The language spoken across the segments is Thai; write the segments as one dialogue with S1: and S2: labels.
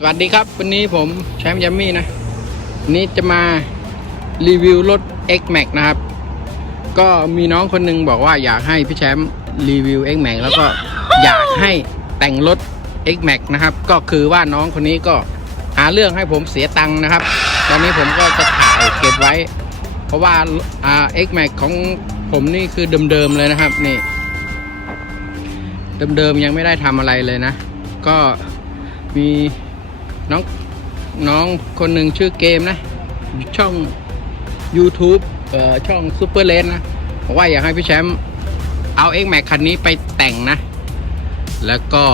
S1: สวัสดีครับ วันนี้ผมแชมป์ยัมมี่นะนี้จะมารีวิวรถ X Max นะครับ ก็มีน้องคนหนึงบอกว่าอยากให้พี่แชมป์รีวิว X Max แล้วก็อยากให้แต่งรถ X Max นะครับ ก็คือว่าน้องคนนี้ก็หาเรื่องให้ผมเสียตังค์นะครับ ตอนนี้ผมก็จะถ่ายเก็บไว้ เพราะว่าอ่า X Max ของผมนี่คือเดิมๆเลยนะครับนี่เดิมๆยังไม่ได้ทำอะไรเลยนะ ก็มี น้องน้องคนหนึ่งชื่อเกมนะ ช่อง YouTube เอ่อช่องซูเปอร์เลนนะว่าอยากให้พี่แชมป์เอา X Max คันนี้ไปแต่งนะ แล้วก็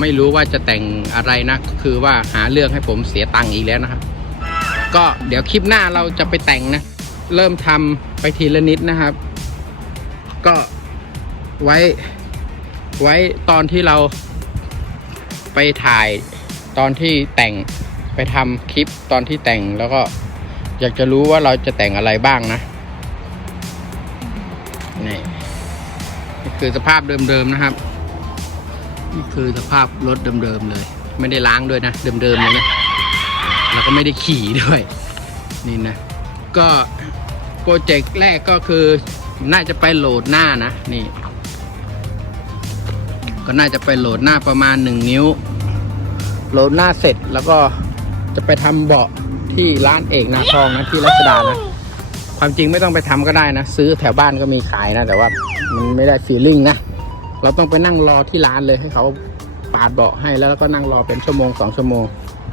S1: ไม่รู้ว่าจะแต่งอะไรนะ คือว่าหาเรื่องให้ผมเสียตังค์อีกแล้วนะครับ ก็เดี๋ยวคลิปหน้าเราจะไปแต่งนะ เริ่มทำไปทีละนิดนะครับ ก็ไว้ไว้ตอนที่เราไปถ่าย ตอนที่แต่งไปทำคลิปตอนที่แต่งแล้วก็อยากจะรู้ว่าเราจะแต่งอะไรบ้างนะนี่นี่คือสภาพเดิมๆนะครับ นี่คือสภาพรถเดิมๆเลย ไม่ได้ล้างด้วยนะ เดิมๆเลยนะแล้วก็ไม่ได้ขี่ด้วย นี่นะ ก็โปรเจกต์แรกก็คือ น่าจะไปโหลดหน้านะ นี่ ก็น่าจะไปโหลดหน้าประมาณ1นิ้ว โหลดหน้าเสร็จแล้วก็จะไปทำเบาะที่ร้านเอกนาทองนะที่รัชดานะ ความจริงไม่ต้องไปทำก็ได้นะ ซื้อแถวบ้านก็มีขายนะ แต่ว่ามันไม่ได้ฟีลลิ่งนะ เราต้องไปนั่งรอที่ร้านเลยให้เขาปาดเบาะให้แล้วก็นั่งรอเป็นชั่วโมงสองชั่วโมง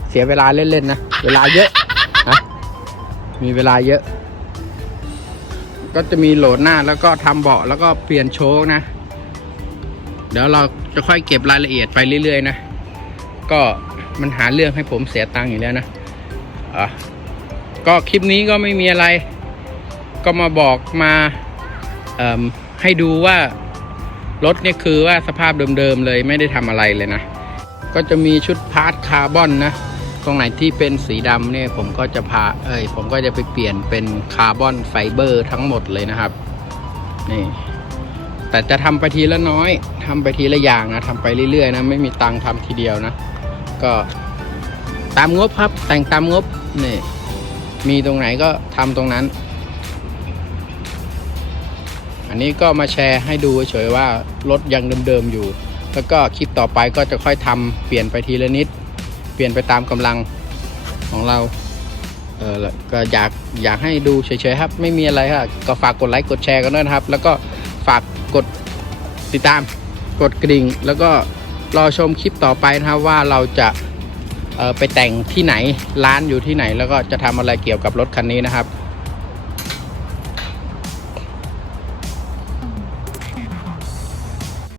S1: เสียเวลาเล่นๆนะ เวลาเยอะนะมีเวลาเยอะ ก็จะมีโหลดหน้าแล้วก็ทำเบาะแล้วก็เปลี่ยนโชคนะ เดี๋ยวเราจะค่อยเก็บรายละเอียดไปเรื่อยๆนะ ก็มันหาเรื่องให้ผมเสียตังค์อยู่แล้วนะอะก็คลิปนี้ก็ไม่มีอะไร ก็มาบอกมาให้ดูว่ารถเนี่ยคือว่าสภาพเดิมๆเลยไม่ได้ทำอะไรเลยนะ ก็จะมีชุดพาร์ทคาร์บอนนะ ตรงไหนที่เป็นสีดำเนี่ยผมก็จะพาเอ้ยผมก็จะไปเปลี่ยนเป็นคาร์บอนไฟเบอร์ทั้งหมดเลยนะครับนี่แต่จะทำไปทีละน้อยทำไปทีละอย่างนะทำไปเรื่อยๆนะไม่มีตังค์ทำทีเดียวนะ ก็ตามงบครับ แต่งตามงบนี่มีตรงไหนก็ทำตรงนั้น อันนี้ก็มาแชร์ให้ดูเฉยๆว่ารถยังเดิมๆอยู่ แล้วก็คลิปต่อไปก็จะค่อยทำเปลี่ยนไปทีละนิด เปลี่ยนไปตามกำลังของเราเออก็อยากอยากให้ดูเฉยๆครับ ไม่มีอะไรครับก็ฝากกดไลค์กดแชร์กันด้วยนะครับ แล้วก็ฝากกดติดตามกดกริ่งแล้วก็ รอชมคลิปต่อไปนะครับว่าเราจะไปแต่งที่ไหนร้านอยู่ที่ไหนแล้วก็จะทำอะไรเกี่ยวกับรถคันนี้นะครับ